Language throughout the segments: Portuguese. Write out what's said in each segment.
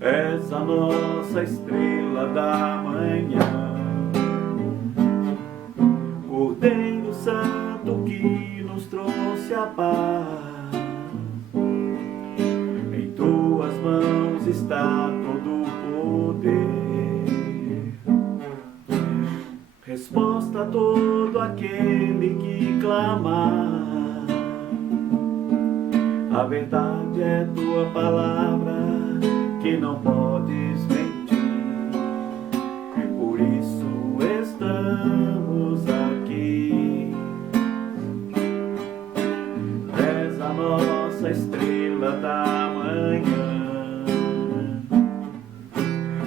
És a nossa estrela da manhã, Cordeiro Santo que nos trouxe a paz. Em tuas mãos está todo o poder, resposta a todo aquele que clamar. A verdade é tua palavra, que não podes mentir. Por isso estamos aqui. És a nossa estrela da manhã,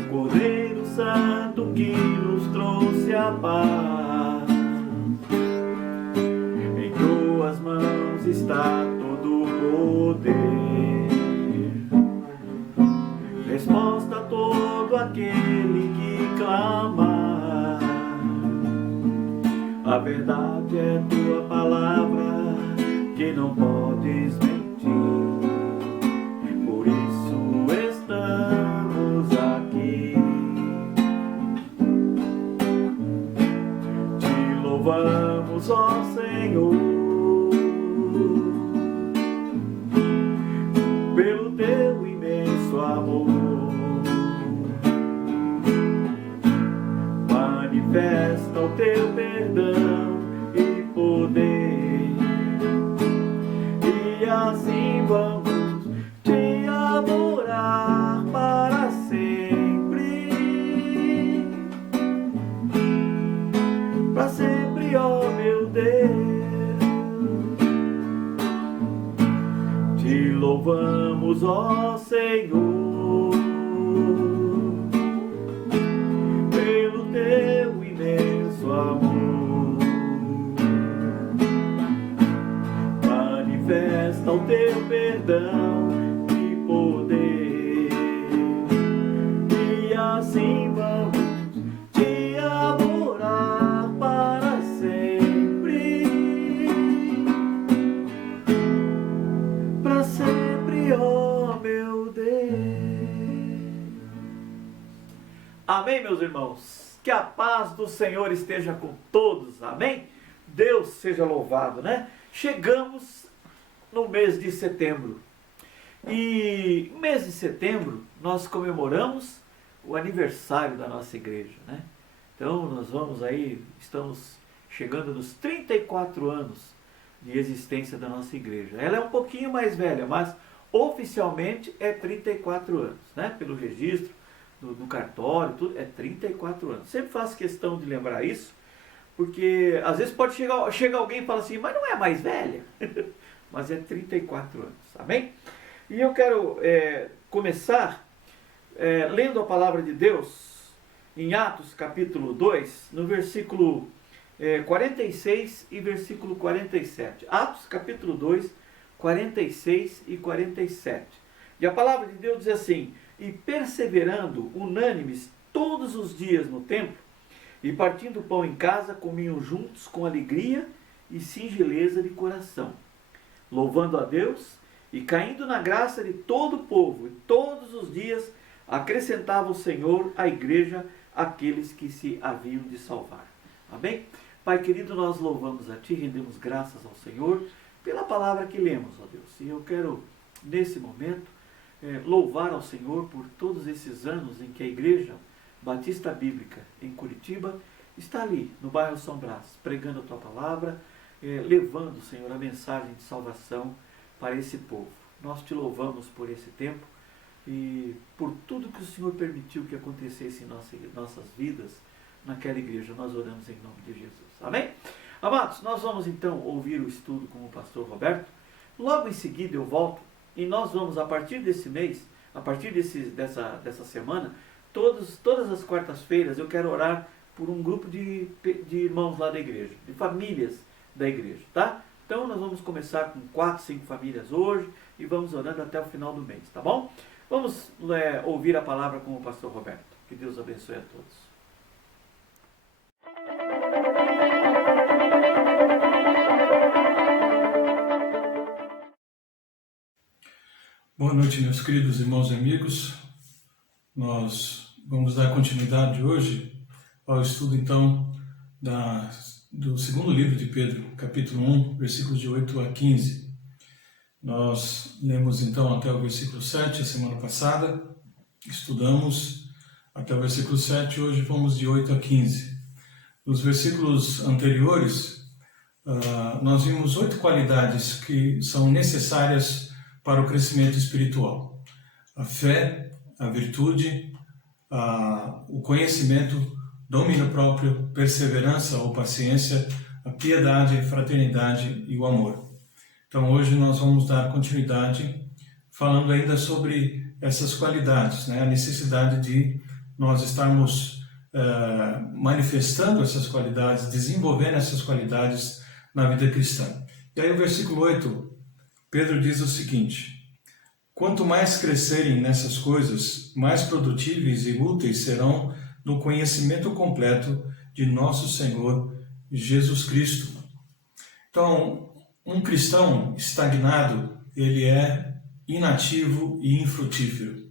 Cordeiro Santo que nos trouxe a paz. Em tuas mãos está todo o poder, resposta a todo aquele que clama. A verdade é tua palavra, que não podes mentir. Por isso estamos aqui. Te louvamos, ó Senhor, pelo teu imenso amor. Manifesta o teu perdão e poder, e assim vamos te adorar para sempre. Para sempre, ó meu Deus. Te louvamos, ó Senhor, pelo teu imenso amor. Manifesta o teu perdão e poder, e assim vamos te adorar para sempre. Para sempre, ó meu Deus. Amém, meus irmãos? Que a paz do Senhor esteja com todos, amém? Deus seja louvado, né? Chegamos no mês de setembro. E no mês de setembro nós comemoramos o aniversário da nossa igreja, né? Então nós vamos aí, estamos chegando nos 34 anos de existência da nossa igreja. Ela é um pouquinho mais velha, mas oficialmente é 34 anos, né? Pelo registro do cartório, tudo, é 34 anos. Sempre faço questão de lembrar isso, porque às vezes pode chegar alguém e falar assim, mas não é mais velha? Mas é 34 anos, amém? E eu quero começar lendo a palavra de Deus em Atos capítulo 2, no versículo 46 e versículo 47. Atos capítulo 2, 46 e 47. E a palavra de Deus diz assim: e perseverando unânimes todos os dias no templo, e partindo o pão em casa, comiam juntos com alegria e singeleza de coração, louvando a Deus e caindo na graça de todo o povo. E todos os dias acrescentava o Senhor à igreja aqueles que se haviam de salvar. Amém? Pai querido, nós louvamos a Ti, rendemos graças ao Senhor pela palavra que lemos, ó Deus. E eu quero, nesse momento, louvar ao Senhor por todos esses anos em que a Igreja Batista Bíblica em Curitiba está ali, no bairro São Brás, pregando a Tua palavra, levando, Senhor, a mensagem de salvação para esse povo. Nós Te louvamos por esse tempo e por tudo que o Senhor permitiu que acontecesse em nossas vidas naquela igreja. Nós oramos em nome de Jesus. Amém? Amados, nós vamos então ouvir o estudo com o pastor Roberto. Logo em seguida eu volto e nós vamos, a partir desse mês, a partir dessa semana, todas as quartas-feiras eu quero orar por um grupo de irmãos lá da igreja, de famílias da igreja, tá? Então nós vamos começar com 4, 5 famílias hoje e vamos orando até o final do mês, tá bom? Vamos ouvir a palavra com o pastor Roberto. Que Deus abençoe a todos. Boa noite, meus queridos irmãos e amigos. Nós vamos dar continuidade hoje ao estudo, então, do segundo livro de Pedro, capítulo 1, versículos de 8 a 15. Nós lemos, então, até o versículo 7 a semana passada, estudamos até o versículo 7, hoje vamos de 8 a 15. Nos versículos anteriores, nós vimos 8 qualidades que são necessárias para o crescimento espiritual: a fé, a virtude, o conhecimento, domínio próprio, perseverança ou paciência, a piedade, a fraternidade e o amor. Então hoje nós vamos dar continuidade falando ainda sobre essas qualidades, né? A necessidade de nós estarmos manifestando essas qualidades, desenvolvendo essas qualidades na vida cristã. E aí o versículo 8, Pedro diz o seguinte: quanto mais crescerem nessas coisas, mais produtíveis e úteis serão no conhecimento completo de nosso Senhor Jesus Cristo. Então, um cristão estagnado, ele é inativo e infrutífero.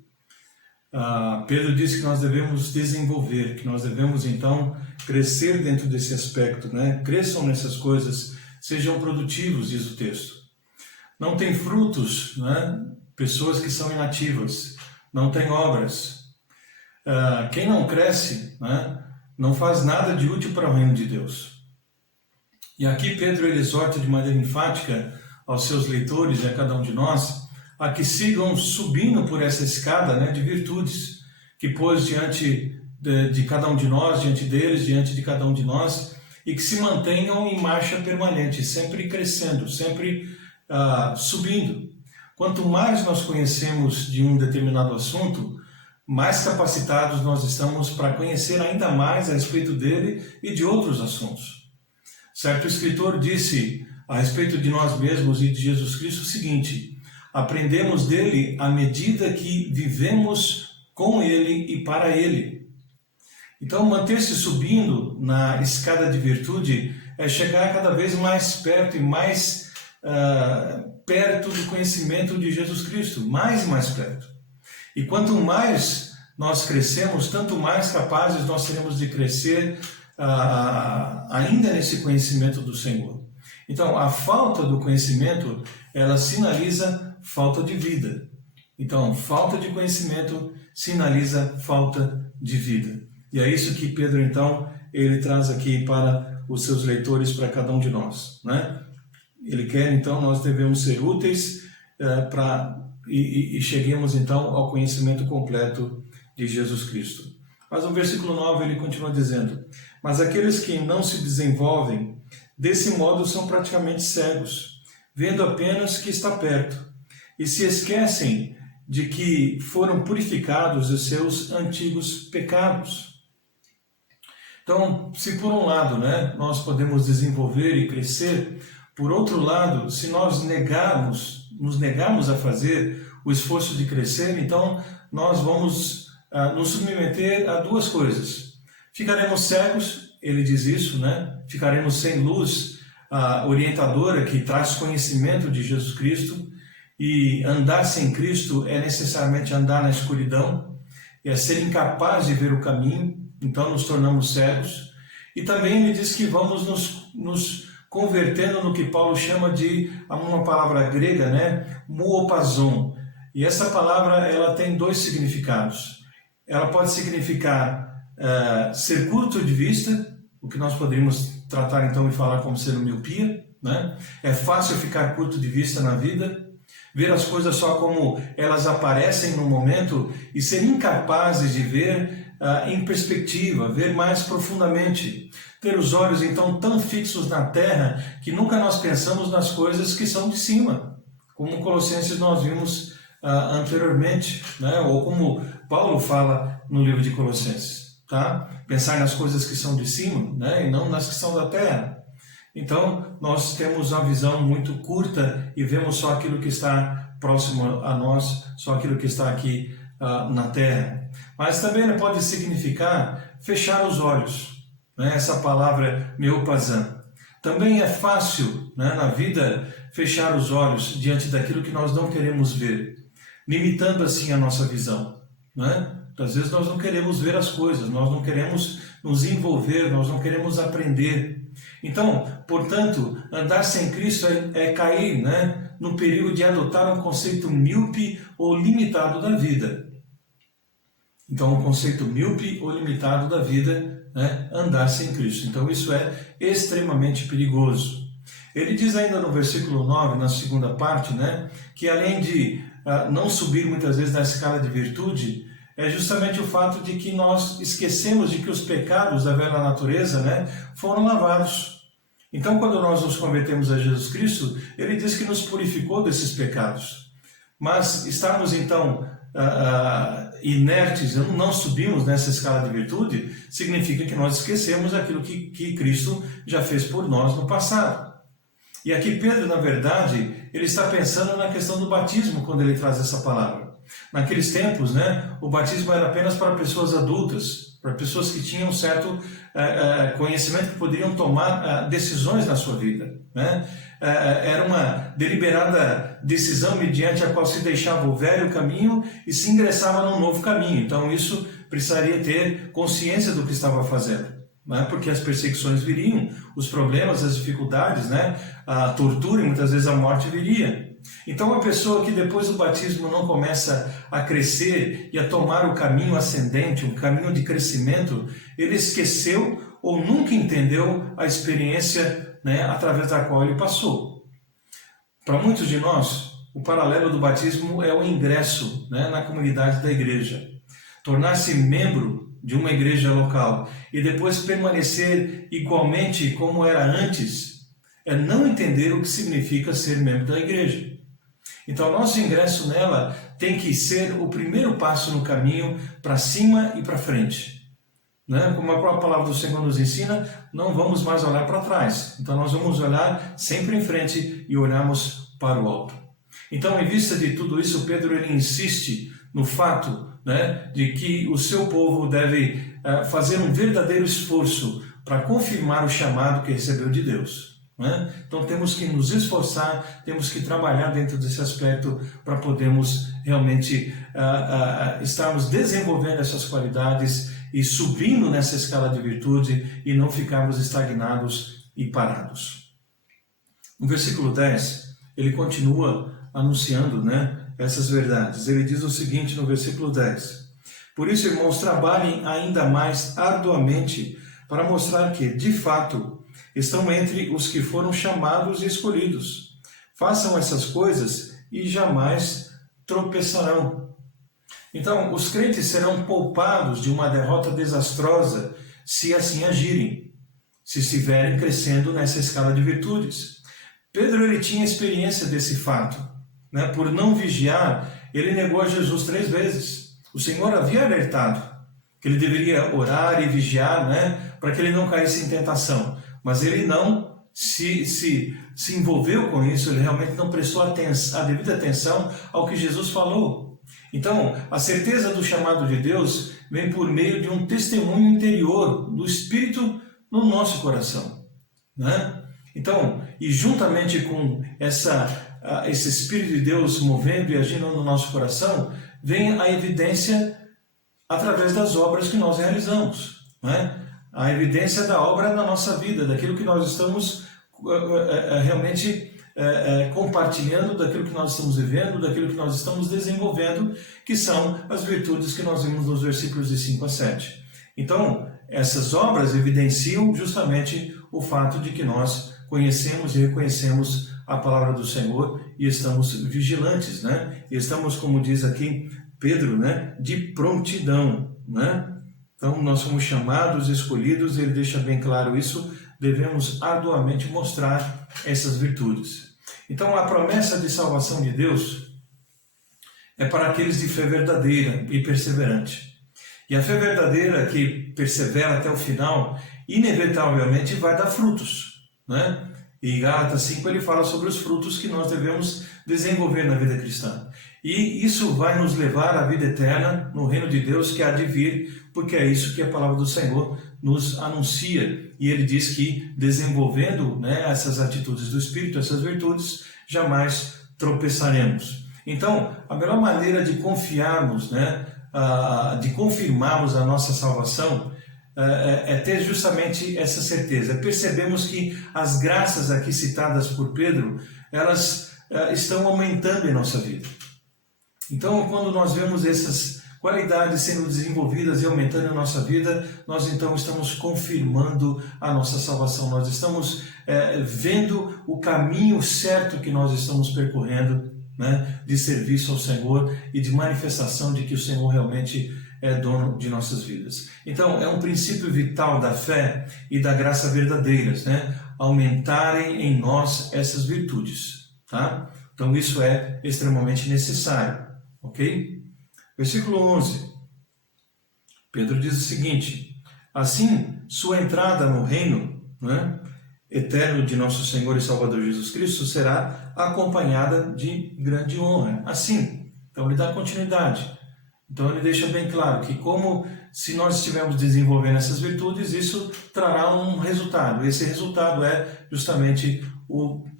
Pedro diz que nós devemos desenvolver, que nós devemos então crescer dentro desse aspecto, né? Cresçam nessas coisas, sejam produtivos, diz o texto. Não tem frutos, né? Pessoas que são inativas, não tem obras. Quem não cresce, né? Não faz nada de útil para o reino de Deus. E aqui Pedro ele exorta de maneira enfática aos seus leitores e a cada um de nós a que sigam subindo por essa escada, né, de virtudes que pôs diante de cada um de nós, diante deles, diante de cada um de nós, e que se mantenham em marcha permanente, sempre crescendo, sempre subindo. Quanto mais nós conhecemos de um determinado assunto, mais capacitados nós estamos para conhecer ainda mais a respeito dele e de outros assuntos. Certo escritor disse a respeito de nós mesmos e de Jesus Cristo o seguinte: aprendemos dele à medida que vivemos com ele e para ele. Então, manter-se subindo na escada de virtude é chegar cada vez mais perto e mais perto do conhecimento de Jesus Cristo, mais e mais perto. E quanto mais nós crescemos, tanto mais capazes nós seremos de crescer ainda nesse conhecimento do Senhor. Então, a falta do conhecimento, ela sinaliza falta de vida. Então, falta de conhecimento sinaliza falta de vida. E é isso que Pedro, então, ele traz aqui para os seus leitores, para cada um de nós, né? Ele quer, então, nós devemos ser úteis e cheguemos, então, ao conhecimento completo de Jesus Cristo. Mas no versículo 9 ele continua dizendo: mas aqueles que não se desenvolvem, desse modo são praticamente cegos, vendo apenas que está perto, e se esquecem de que foram purificados de seus antigos pecados. Então, se por um lado, né, nós podemos desenvolver e crescer, por outro lado, se nós nos negarmos a fazer o esforço de crescer, então nós vamos nos submeter a duas coisas. Ficaremos cegos, ele diz isso, né? Ficaremos sem luz orientadora que traz conhecimento de Jesus Cristo, e andar sem Cristo é necessariamente andar na escuridão, é ser incapaz de ver o caminho, então nos tornamos cegos. E também ele diz que vamos nos convertendo no que Paulo chama de uma palavra grega, né? Muopazon. E essa palavra ela tem dois significados. Ela pode significar ser curto de vista, o que nós poderíamos tratar então e falar como sendo miopia, né? É fácil ficar curto de vista na vida, ver as coisas só como elas aparecem no momento e ser incapazes de ver em perspectiva, ver mais profundamente. Ter os olhos então tão fixos na terra que nunca nós pensamos nas coisas que são de cima, como em Colossenses nós vimos anteriormente, né? Ou como Paulo fala no livro de Colossenses, tá? Pensar nas coisas que são de cima, né? E não nas que são da terra. Então, nós temos uma visão muito curta e vemos só aquilo que está próximo a nós, só aquilo que está aqui na terra. Mas também pode significar fechar os olhos, né? Essa palavra meopazan. Também é fácil, né, na vida fechar os olhos diante daquilo que nós não queremos ver, limitando assim a nossa visão, né? Às vezes nós não queremos ver as coisas, nós não queremos nos envolver, nós não queremos aprender. Então, portanto, andar sem Cristo é cair, né, no perigo de adotar um conceito míope ou limitado da vida. Então, um conceito míope ou limitado da vida, né, andar sem Cristo. Então, isso é extremamente perigoso. Ele diz ainda no versículo 9, na segunda parte, né, que além de não subir muitas vezes na escala de virtude, é justamente o fato de que nós esquecemos de que os pecados da velha natureza, né, foram lavados. Então, quando nós nos convertemos a Jesus Cristo, ele diz que nos purificou desses pecados. Mas estarmos então inertes, não subimos nessa escala de virtude, significa que nós esquecemos aquilo que Cristo já fez por nós no passado. E aqui Pedro, na verdade, ele está pensando na questão do batismo quando ele traz essa palavra. Naqueles tempos, né, o batismo era apenas para pessoas adultas, para pessoas que tinham um certo conhecimento, que poderiam tomar decisões na sua vida, né? Era uma deliberada decisão mediante a qual se deixava o velho caminho e se ingressava num novo caminho. Então isso precisaria ter consciência do que estava fazendo, né? Porque as perseguições viriam, os problemas, as dificuldades, né? A tortura e muitas vezes a morte viria. Então a pessoa que depois do batismo não começa a crescer e a tomar o caminho ascendente, um caminho de crescimento, ele esqueceu ou nunca entendeu a experiência, né, através da qual ele passou. Para muitos de nós, o paralelo do batismo é o ingresso, né, na comunidade da igreja. Tornar-se membro de uma igreja local e depois permanecer igualmente como era antes, é não entender o que significa ser membro da igreja. Então, nosso ingresso nela tem que ser o primeiro passo no caminho para cima e para frente. Né? Como a própria palavra do Senhor nos ensina, não vamos mais olhar para trás. Então, nós vamos olhar sempre em frente e olhamos para o alto. Então, em vista de tudo isso, Pedro ele insiste no fato, né, de que o seu povo deve fazer um verdadeiro esforço para confirmar o chamado que recebeu de Deus. Então temos que nos esforçar, temos que trabalhar dentro desse aspecto para podermos realmente estarmos desenvolvendo essas qualidades e subindo nessa escala de virtude e não ficarmos estagnados e parados. No versículo 10, ele continua anunciando, né, essas verdades. Ele diz o seguinte no versículo 10: Por isso, irmãos, trabalhem ainda mais arduamente para mostrar que, de fato, estão entre os que foram chamados e escolhidos. Façam essas coisas e jamais tropeçarão. Então, os crentes serão poupados de uma derrota desastrosa se assim agirem, se estiverem crescendo nessa escala de virtudes. Pedro ele tinha experiência desse fato, né? Por não vigiar, ele negou a Jesus 3 vezes. O Senhor havia alertado que ele deveria orar e vigiar, né? Para que ele não caísse em tentação. Mas ele não se envolveu com isso, ele realmente não prestou a devida atenção ao que Jesus falou. Então, a certeza do chamado de Deus vem por meio de um testemunho interior do Espírito no nosso coração, né? Então, e juntamente com esse Espírito de Deus movendo e agindo no nosso coração, vem a evidência através das obras que nós realizamos, né? A evidência da obra na nossa vida, daquilo que nós estamos realmente compartilhando, daquilo que nós estamos vivendo, daquilo que nós estamos desenvolvendo, que são as virtudes que nós vimos nos versículos de 5 a 7. Então, essas obras evidenciam justamente o fato de que nós conhecemos e reconhecemos a palavra do Senhor e estamos vigilantes, né? E estamos, como diz aqui Pedro, né, de prontidão, né? Então, nós somos chamados, escolhidos, ele deixa bem claro isso, devemos arduamente mostrar essas virtudes. Então, a promessa de salvação de Deus é para aqueles de fé verdadeira e perseverante. E a fé verdadeira que persevera até o final, inevitavelmente vai dar frutos, né? E em Gálatas 5 ele fala sobre os frutos que nós devemos desenvolver na vida cristã. E isso vai nos levar à vida eterna no reino de Deus que há de vir, porque é isso que a palavra do Senhor nos anuncia. E ele diz que desenvolvendo, né, essas atitudes do Espírito, essas virtudes, jamais tropeçaremos. Então, a melhor maneira de confiarmos, né, de confirmarmos a nossa salvação é ter justamente essa certeza. Percebemos que as graças aqui citadas por Pedro, elas estão aumentando em nossa vida. Então, quando nós vemos essas qualidades sendo desenvolvidas e aumentando em nossa vida, nós então estamos confirmando a nossa salvação. Nós estamos vendo o caminho certo que nós estamos percorrendo, né, de serviço ao Senhor e de manifestação de que o Senhor realmente é dono de nossas vidas. Então, é um princípio vital da fé e da graça verdadeiras, né, aumentarem em nós essas virtudes, tá? Então, isso é extremamente necessário, ok? Versículo 11, Pedro diz o seguinte: assim, sua entrada no reino, né, eterno de nosso Senhor e Salvador Jesus Cristo será acompanhada de grande honra. Assim, então ele dá continuidade. Então ele deixa bem claro que como se nós estivermos desenvolvendo essas virtudes, isso trará um resultado. Esse resultado é justamente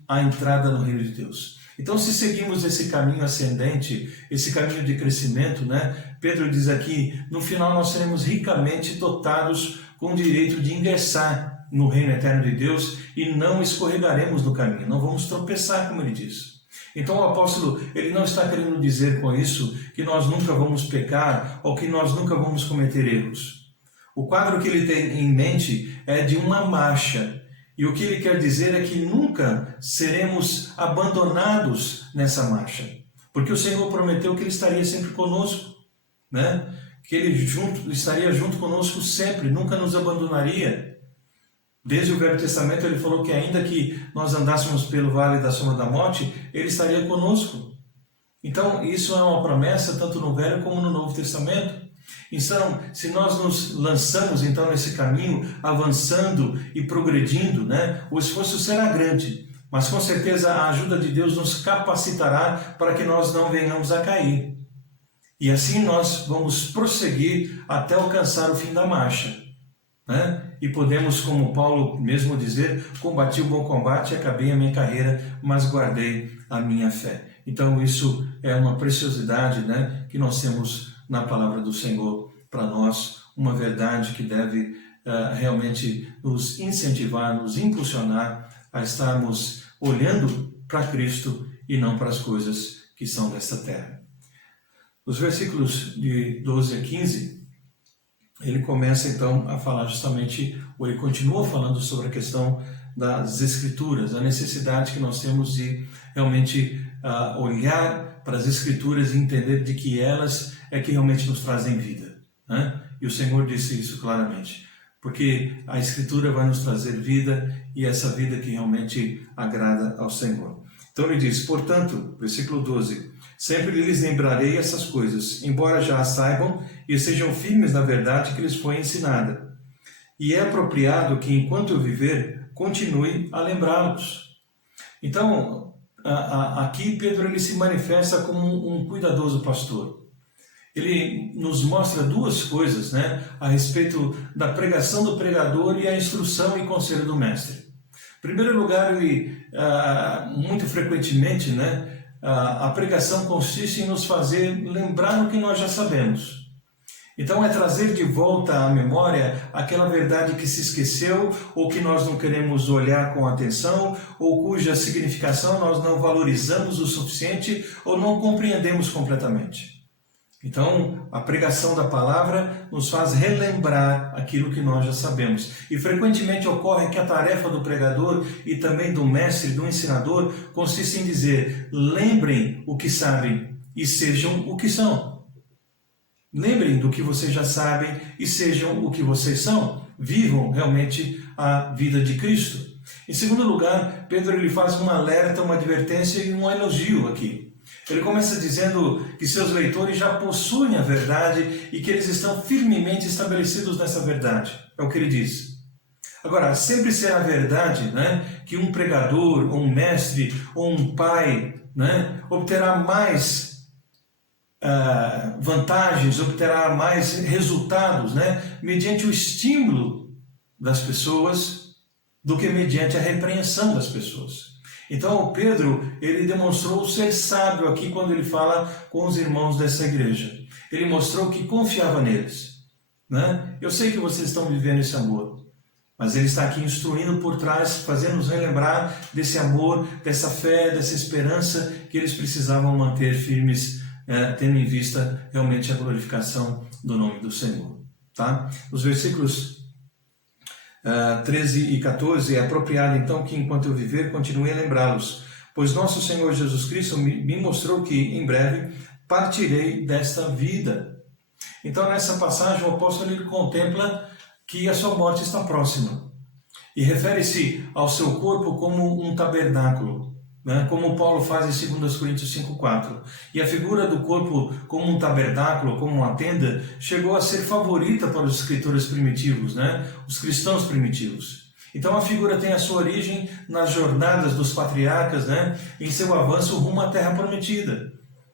a entrada no reino de Deus. Então, se seguimos esse caminho ascendente, esse caminho de crescimento, né, Pedro diz aqui, no final nós seremos ricamente dotados com o direito de ingressar no reino eterno de Deus e não escorregaremos no caminho, não vamos tropeçar, como ele diz. Então o apóstolo, ele não está querendo dizer com isso que nós nunca vamos pecar ou que nós nunca vamos cometer erros. O quadro que ele tem em mente é de uma marcha, e o que ele quer dizer é que nunca seremos abandonados nessa marcha, porque o Senhor prometeu que ele estaria sempre conosco, né? Que ele estaria junto conosco sempre, nunca nos abandonaria. Desde o Velho Testamento ele falou que ainda que nós andássemos pelo vale da sombra da morte, ele estaria conosco. Então isso é uma promessa tanto no Velho como no Novo Testamento. Então, se nós nos lançamos então nesse caminho, avançando e progredindo, né, o esforço será grande, mas com certeza a ajuda de Deus nos capacitará para que nós não venhamos a cair. E assim nós vamos prosseguir até alcançar o fim da marcha, né? E podemos, como Paulo mesmo dizer, combati o bom combate, acabei a minha carreira, mas guardei a minha fé. Então isso é uma preciosidade, né, que nós temos na palavra do Senhor para nós, uma verdade que deve realmente nos incentivar, nos impulsionar a estarmos olhando para Cristo e não para as coisas que são desta terra. Os versículos de 12 a 15, ele começa então a falar justamente, ou ele continua falando sobre a questão das Escrituras, a necessidade que nós temos de realmente olhar para as Escrituras e entender de que elas é que realmente nos trazem vida, né? E o Senhor disse isso claramente, porque a Escritura vai nos trazer vida e essa vida que realmente agrada ao Senhor. Então ele diz, portanto, versículo 12, sempre lhes lembrarei essas coisas, embora já as saibam e sejam firmes na verdade que lhes foi ensinada. E é apropriado que, enquanto eu viver, continue a lembrá-los. Então, aqui Pedro ele se manifesta como um cuidadoso pastor. Ele nos mostra duas coisas, né, a respeito da pregação do pregador e a instrução e conselho do mestre. Em primeiro lugar, ele, muito frequentemente, né, a pregação consiste em nos fazer lembrar o que nós já sabemos. Então é trazer de volta à memória aquela verdade que se esqueceu ou que nós não queremos olhar com atenção ou cuja significação nós não valorizamos o suficiente ou não compreendemos completamente. Então, a pregação da palavra nos faz relembrar aquilo que nós já sabemos. E frequentemente ocorre que a tarefa do pregador e também do mestre, do ensinador, consiste em dizer, lembrem o que sabem e sejam o que são. Lembrem do que vocês já sabem e sejam o que vocês são. Vivam realmente a vida de Cristo. Em segundo lugar, Pedro ele faz um alerta, uma advertência e um elogio aqui. Ele começa dizendo que seus leitores já possuem a verdade e que eles estão firmemente estabelecidos nessa verdade. É o que ele diz. Agora, sempre será verdade, né, que um pregador, ou um mestre, ou um pai, né, obterá mais vantagens, obterá mais resultados, né, mediante o estímulo das pessoas do que mediante a repreensão das pessoas. Então Pedro, ele demonstrou ser sábio aqui quando ele fala com os irmãos dessa igreja. Ele mostrou que confiava neles, né? Eu sei que vocês estão vivendo esse amor, mas ele está aqui instruindo por trás, fazendo-nos relembrar desse amor, dessa fé, dessa esperança que eles precisavam manter firmes, tendo em vista realmente a glorificação do nome do Senhor. Tá? Os versículos 13 e 14, é apropriado então que enquanto eu viver continue a lembrá-los, pois nosso Senhor Jesus Cristo me mostrou que em breve partirei desta vida. Então nessa passagem o apóstolo ele contempla que a sua morte está próxima e refere-se ao seu corpo como um tabernáculo, né? Como Paulo faz em 2 Coríntios 5,4. E a figura do corpo como um tabernáculo, como uma tenda, chegou a ser favorita para os escritores primitivos, né? Os cristãos primitivos. Então a figura tem a sua origem nas jornadas dos patriarcas, né? Em seu avanço rumo à terra prometida.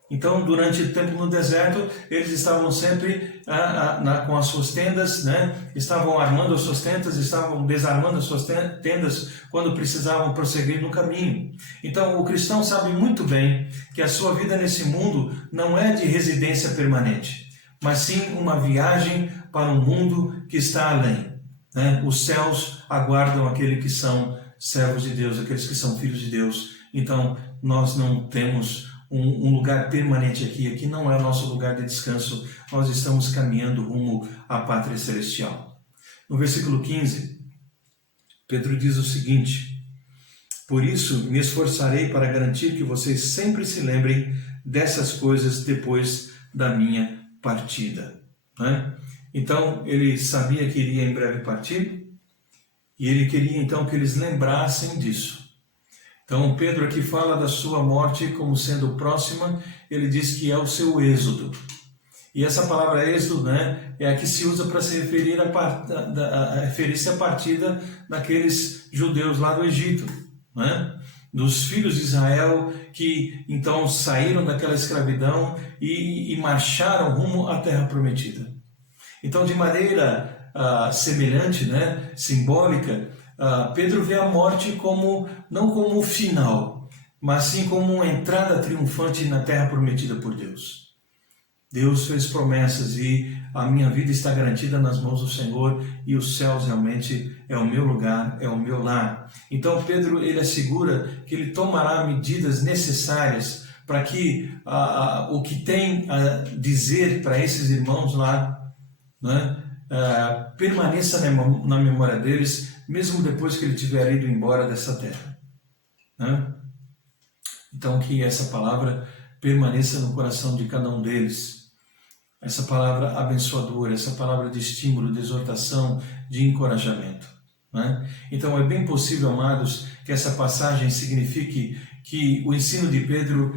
Então, durante o tempo no deserto, eles estavam sempre com as suas tendas, né? Estavam armando as suas tendas, estavam desarmando as suas tendas quando precisavam prosseguir no caminho. Então, o cristão sabe muito bem que a sua vida nesse mundo não é de residência permanente, mas sim uma viagem para um mundo que está além, né? Os céus aguardam aqueles que são servos de Deus, aqueles que são filhos de Deus. Então, nós não temos um lugar permanente aqui. Aqui não é o nosso lugar de descanso. Nós estamos caminhando rumo à pátria celestial. No versículo 15, Pedro diz o seguinte: por isso me esforçarei para garantir que vocês sempre se lembrem dessas coisas depois da minha partida. Né? Então ele sabia que iria em breve partir e ele queria então que eles lembrassem disso. Então Pedro aqui fala da sua morte como sendo próxima. Ele diz que é o seu êxodo. E essa palavra êxodo, né, é a que se usa para se referir referir-se à partida daqueles judeus lá do Egito, né? Dos filhos de Israel que então saíram daquela escravidão e marcharam rumo à terra prometida. Então, de maneira semelhante, né, simbólica, Pedro vê a morte não como o final, mas sim como uma entrada triunfante na terra prometida por Deus. Deus fez promessas e a minha vida está garantida nas mãos do Senhor e os céus realmente é o meu lugar, é o meu lar. Então Pedro ele assegura que ele tomará medidas necessárias para que o que tem a dizer para esses irmãos lá, né, permaneça na memória deles, mesmo depois que ele tiver ido embora dessa terra, né? Então que essa palavra permaneça no coração de cada um deles, essa palavra abençoadora, essa palavra de estímulo, de exortação, de encorajamento, né? Então é bem possível, amados, que essa passagem signifique que o ensino de Pedro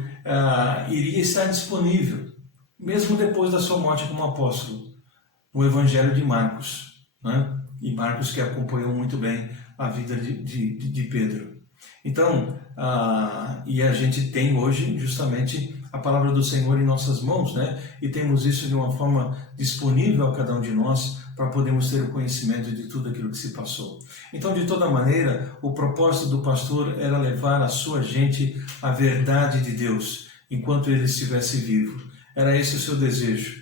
iria estar disponível, mesmo depois da sua morte como apóstolo, no Evangelho de Marcos, né? E Marcos que acompanhou muito bem a vida de Pedro. Então, e a gente tem hoje justamente a palavra do Senhor em nossas mãos, né? E temos isso de uma forma disponível a cada um de nós para podermos ter o conhecimento de tudo aquilo que se passou. Então, de toda maneira, o propósito do pastor era levar a sua gente à verdade de Deus enquanto ele estivesse vivo. Era esse o seu desejo,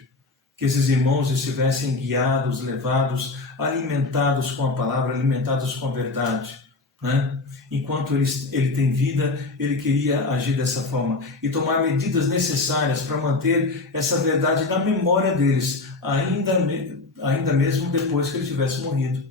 que esses irmãos estivessem guiados, levados, alimentados com a palavra, alimentados com a verdade, né? Enquanto ele tem vida, ele queria agir dessa forma e tomar medidas necessárias para manter essa verdade na memória deles, ainda mesmo depois que ele tivesse morrido.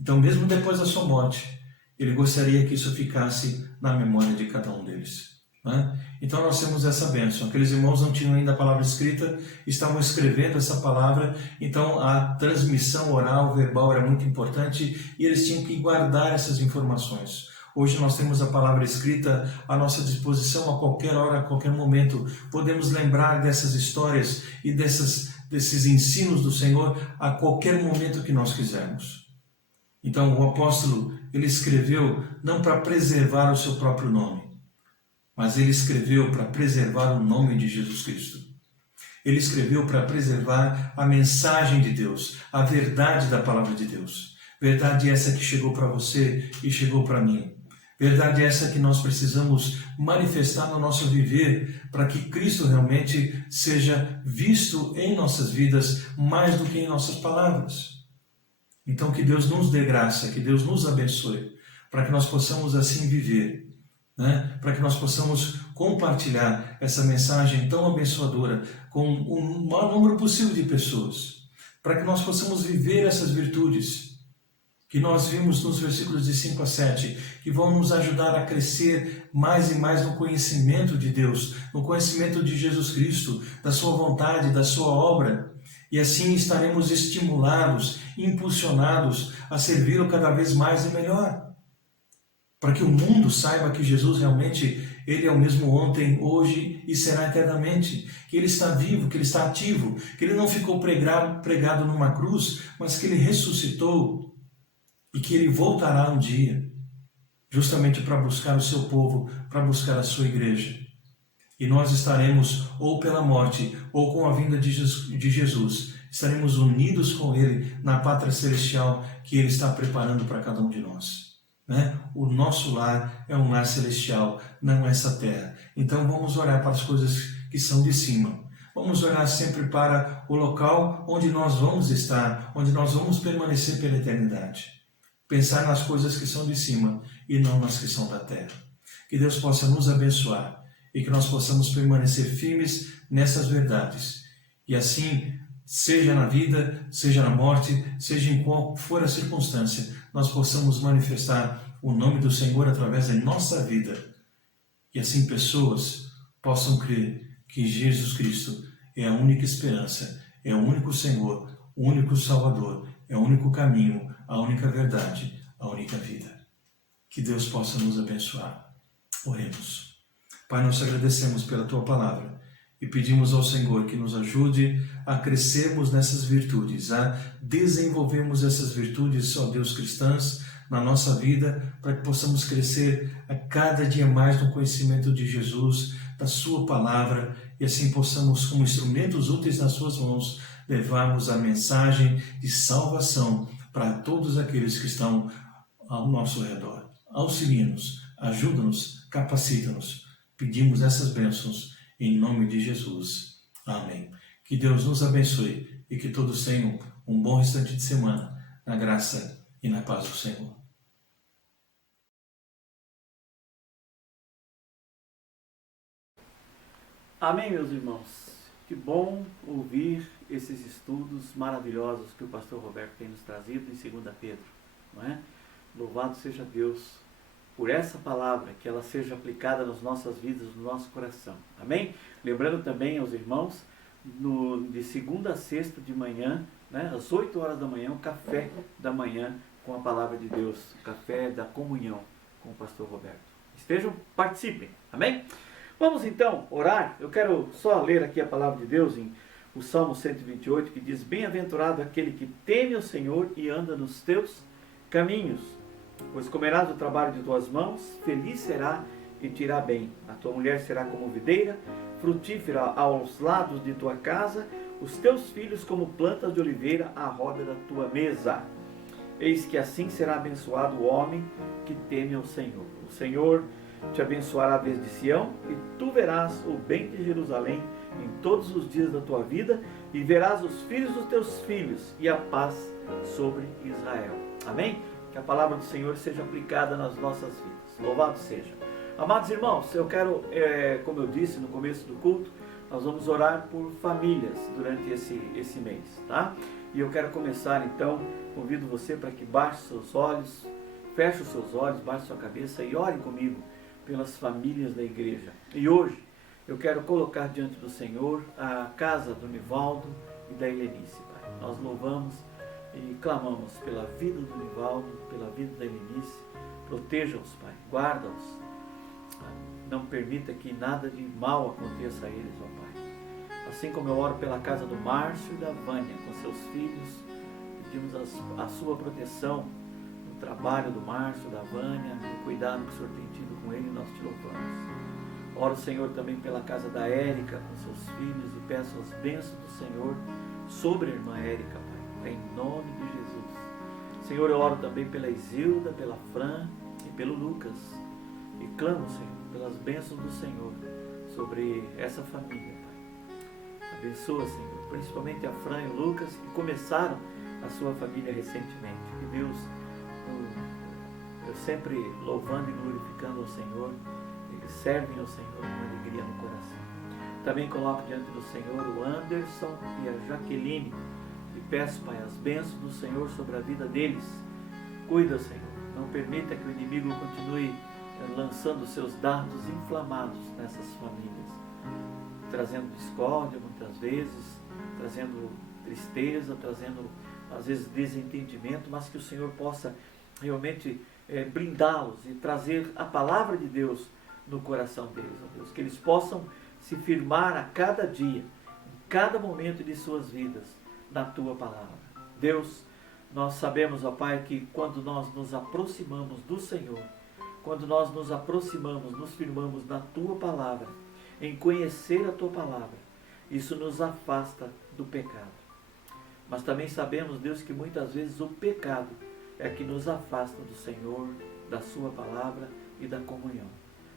Então, mesmo depois da sua morte, ele gostaria que isso ficasse na memória de cada um deles, né? Então nós temos essa bênção. Aqueles irmãos não tinham ainda a palavra escrita, estavam escrevendo essa palavra, então a transmissão oral, verbal era muito importante e eles tinham que guardar essas informações. Hoje nós temos a palavra escrita à nossa disposição a qualquer hora, a qualquer momento. Podemos lembrar dessas histórias e desses ensinos do Senhor a qualquer momento que nós quisermos. Então o apóstolo, ele escreveu não para preservar o seu próprio nome, mas ele escreveu para preservar o nome de Jesus Cristo. Ele escreveu para preservar a mensagem de Deus, a verdade da palavra de Deus. Verdade essa que chegou para você e chegou para mim. Verdade essa que nós precisamos manifestar no nosso viver para que Cristo realmente seja visto em nossas vidas mais do que em nossas palavras. Então que Deus nos dê graça, que Deus nos abençoe, para que nós possamos assim viver, né? Para que nós possamos compartilhar essa mensagem tão abençoadora com o maior número possível de pessoas, para que nós possamos viver essas virtudes que nós vimos nos versículos de 5 a 7, que vão nos ajudar a crescer mais e mais no conhecimento de Deus, no conhecimento de Jesus Cristo, da sua vontade, da sua obra, e assim estaremos estimulados, impulsionados a servi-lo cada vez mais e melhor, para que o mundo saiba que Jesus realmente, Ele é o mesmo ontem, hoje e será eternamente, que Ele está vivo, que Ele está ativo, que Ele não ficou pregado numa cruz, mas que Ele ressuscitou, e que Ele voltará um dia, justamente para buscar o seu povo, para buscar a sua igreja. E nós estaremos, ou pela morte, ou com a vinda de Jesus, estaremos unidos com Ele na pátria celestial que Ele está preparando para cada um de nós. Né? O nosso lar é um lar celestial, não essa terra. Então vamos olhar para as coisas que são de cima. Vamos olhar sempre para o local onde nós vamos estar, onde nós vamos permanecer pela eternidade. Pensar nas coisas que são de cima e não nas que são da terra. Que Deus possa nos abençoar e que nós possamos permanecer firmes nessas verdades. E assim, seja na vida, seja na morte, seja em qual for a circunstância, nós possamos manifestar o nome do Senhor através da nossa vida. E assim pessoas possam crer que Jesus Cristo é a única esperança, é o único Senhor, o único Salvador, é o único caminho, a única verdade, a única vida. Que Deus possa nos abençoar. Oremos. Pai, nós te agradecemos pela Tua palavra e pedimos ao Senhor que nos ajude a crescermos nessas virtudes, a desenvolvermos essas virtudes, ó Deus, cristãs, na nossa vida, para que possamos crescer a cada dia mais no conhecimento de Jesus, da Sua palavra, e assim possamos, como instrumentos úteis nas Suas mãos, levarmos a mensagem de salvação para todos aqueles que estão ao nosso redor. Auxilia-nos, ajuda-nos, capacita-nos. Pedimos essas bênçãos em nome de Jesus. Amém. Que Deus nos abençoe e que todos tenham um bom restante de semana, na graça e na paz do Senhor. Amém, meus irmãos. Que bom ouvir esses estudos maravilhosos que o pastor Roberto tem nos trazido em 2 Pedro, não é? Louvado seja Deus por essa palavra, que ela seja aplicada nas nossas vidas, no nosso coração. Amém? Lembrando também aos irmãos, de segunda a sexta de manhã, né, às 8 horas da manhã, o café da manhã com a palavra de Deus, o café da comunhão com o pastor Roberto. Participem. Amém? Vamos então orar. Eu quero só ler aqui a palavra de Deus em o Salmo 128, que diz: Bem-aventurado aquele que teme o Senhor e anda nos teus caminhos, pois comerás o trabalho de tuas mãos, feliz será e te irá bem. A tua mulher será como videira, frutífera aos lados de tua casa, os teus filhos como plantas de oliveira à roda da tua mesa. Eis que assim será abençoado o homem que teme ao Senhor. O Senhor te abençoará desde Sião, e tu verás o bem de Jerusalém em todos os dias da tua vida, e verás os filhos dos teus filhos, e a paz sobre Israel. Amém? Que a palavra do Senhor seja aplicada nas nossas vidas. Louvado seja. Amados irmãos, eu quero, como eu disse no começo do culto, nós vamos orar por famílias durante esse mês, tá? E eu quero começar então, convido você para que baixe seus olhos, feche os seus olhos, baixe sua cabeça e ore comigo pelas famílias da igreja. E hoje eu quero colocar diante do Senhor a casa do Nivaldo e da Helenice, Pai. Nós louvamos e clamamos pela vida do Nivaldo, pela vida da Helenice. Proteja-os, Pai, guarda-os. Não permita que nada de mal aconteça a eles, ó Pai. Assim como eu oro pela casa do Márcio e da Vânia, com seus filhos, pedimos a sua proteção no trabalho do Márcio, da Vânia, no cuidado que o Senhor tem tido com ele, nós te louvamos. Oro, Senhor, também pela casa da Érica, com seus filhos, e peço as bênçãos do Senhor sobre a irmã Érica, Pai, em nome de Jesus. Senhor, eu oro também pela Isilda, pela Fran e pelo Lucas. E clamo, Senhor, pelas bênçãos do Senhor sobre essa família, Pai. Abençoa, Senhor, principalmente a Fran e o Lucas, que começaram a sua família recentemente. Que Deus, eu sempre louvando e glorificando ao Senhor, eles servem ao Senhor com alegria no coração. Também coloco diante do Senhor o Anderson e a Jaqueline e peço, Pai, as bênçãos do Senhor sobre a vida deles. Cuida, Senhor, não permita que o inimigo continue lançando seus dardos inflamados nessas famílias, trazendo discórdia muitas vezes, trazendo tristeza, trazendo às vezes desentendimento, mas que o Senhor possa realmente blindá-los e trazer a palavra de Deus no coração deles, ó Deus, que eles possam se firmar a cada dia, em cada momento de suas vidas, na Tua palavra. Deus, nós sabemos, ó Pai, que quando nós nos aproximamos do Senhor, quando nós nos aproximamos, nos firmamos na Tua palavra, em conhecer a Tua palavra, isso nos afasta do pecado. Mas também sabemos, Deus, que muitas vezes o pecado é que nos afasta do Senhor, da Sua palavra e da comunhão.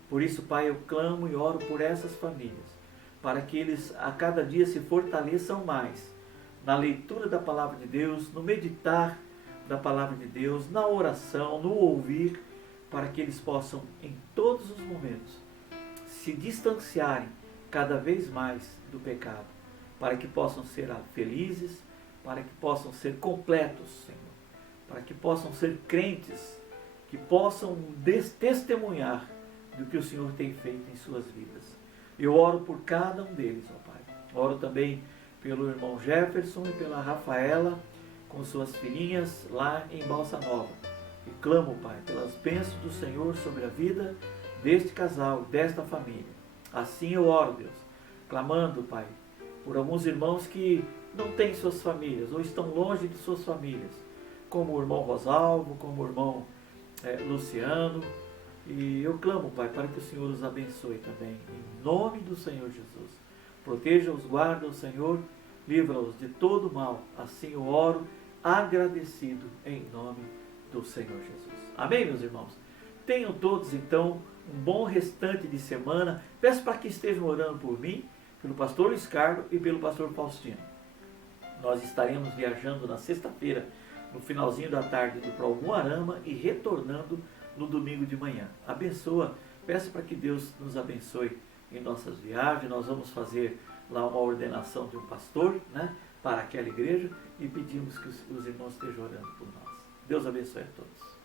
Por isso, Pai, eu clamo e oro por essas famílias, para que eles a cada dia se fortaleçam mais na leitura da palavra de Deus, no meditar da palavra de Deus, na oração, no ouvir, para que eles possam, em todos os momentos, se distanciarem cada vez mais do pecado, para que possam ser felizes, para que possam ser completos, Senhor, para que possam ser crentes, que possam testemunhar do que o Senhor tem feito em suas vidas. Eu oro por cada um deles, ó Pai. Oro também pelo irmão Jefferson e pela Rafaela, com suas filhinhas lá em Balsa Nova. E clamo, Pai, pelas bênçãos do Senhor sobre a vida deste casal, desta família. Assim eu oro, Deus, clamando, Pai, por alguns irmãos que não têm suas famílias ou estão longe de suas famílias, como o irmão Rosalvo, como o irmão Luciano. E eu clamo, Pai, para que o Senhor os abençoe também, em nome do Senhor Jesus. Proteja-os, guarda-os, Senhor, livra-os de todo mal. Assim eu oro, agradecido em nome do Senhor Jesus. Amém, meus irmãos? Tenham todos, então, um bom restante de semana. Peço para que estejam orando por mim, pelo pastor Luiz Carlos e pelo pastor Faustino. Nós estaremos viajando na sexta-feira, no finalzinho da tarde, para Umuarama e retornando no domingo de manhã. Abençoa, peço para que Deus nos abençoe em nossas viagens. Nós vamos fazer lá uma ordenação de um pastor, né, para aquela igreja, e pedimos que os irmãos estejam orando por nós. Deus abençoe a todos.